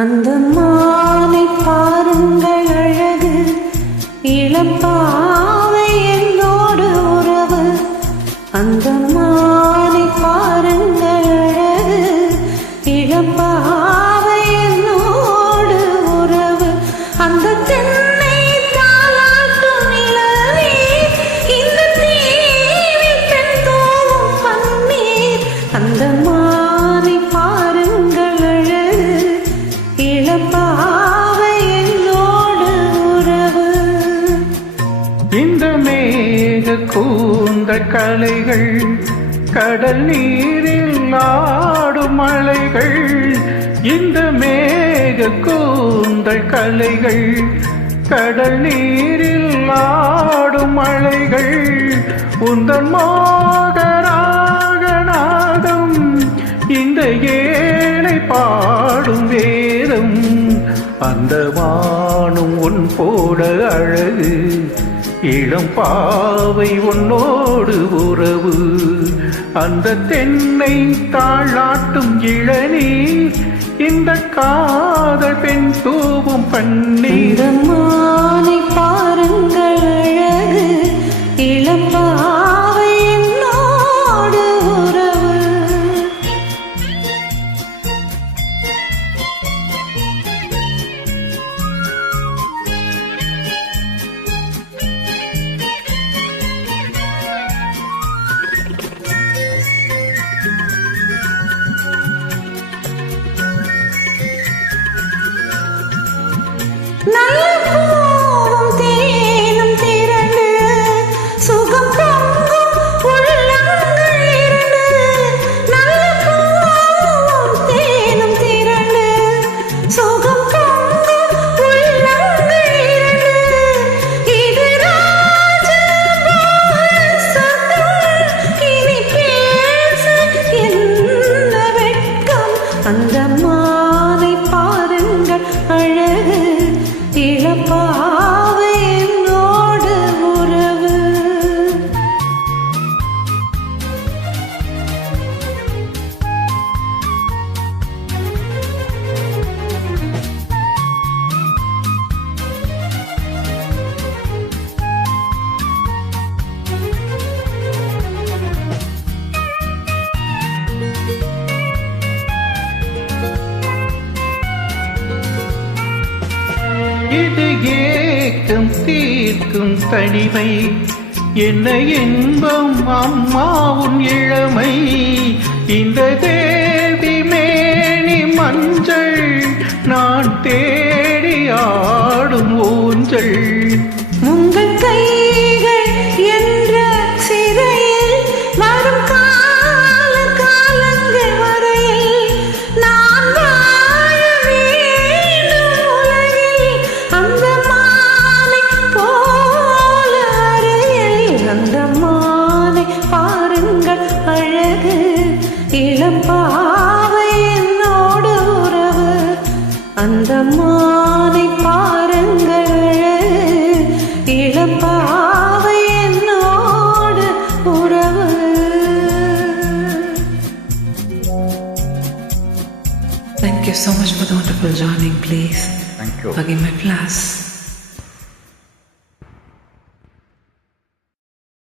அந்த மானை பாருங்கள் அழகு, இளம்பாவை என்னோடு உறவு. அந்த மானை பாருங்கள் அழகு, இளம்பாவை என்னோடு உறவு. அந்த தென்னை தாலாட்டும் நிலவே, இந்த தீவில் பெண் தோவும் பன்னீர். அந்த மானை பாருங்கள் அழகு, இளம்பாவை என்னோடு உறவு. இந்த மேக கூந்தல் கலைகள், கடல் நீரில் ஆடும் மலைகள். இந்த மேக கூந்தல் கலைகள், கடல் நீரில் ஆடும் மலைகள். உந்தன் மோகராக நாதம், இந்த ஏழை பாடும் வேதம். அந்த வானும் உன் போட அழகு, இளம் பாவை உன்னோடு உறவு. அந்த தென்னை தாளாட்டும் இளநீர், இந்த காதல் பெண் தூவும் பன்னீர். மானை பாருங்கள் அழகு, இளம்பாவை என்னோடு உறவு. நல்ல பூவும் தேனும் திரண்டு, சுகம் பொங்கும் உள்ளங்கள் இரண்டு. நல்ல பூவும் தேனும் திரண்டு, சுகம் பொங்கும் உள்ளங்கள் இரண்டு. இது ராஜமோகன் சொர்க்கம், இனி பேச என்ன வெட்கம். அந்த மானை பாருங்கள் அழகு, இளம்பாவை என்னோடு உறவு. இது ஏக்கம் தீர்க்கும் தனிமை, என்ன இன்பம் அம்மா உன் இளமை. இந்த தேவி மேனி மஞ்சள், நான் தேடி ஆடும் ஊஞ்சல். உங்கள் கைகள் என்ற சிறையில் வரும் கால காலங்கள் வரையில் நான் வாழ வேண்டும் உலகில். அந்த மானை போல அறையில், அந்த மானை பாருங்கள் அழகு, இளம்பாவை என்னோடு உறவு. அந்த மானை பாருங்கள் அழகு, இளம்பாவை என்னோடு உறவு. Thank you so much for the wonderful joining. Please Thank you. forgive my class.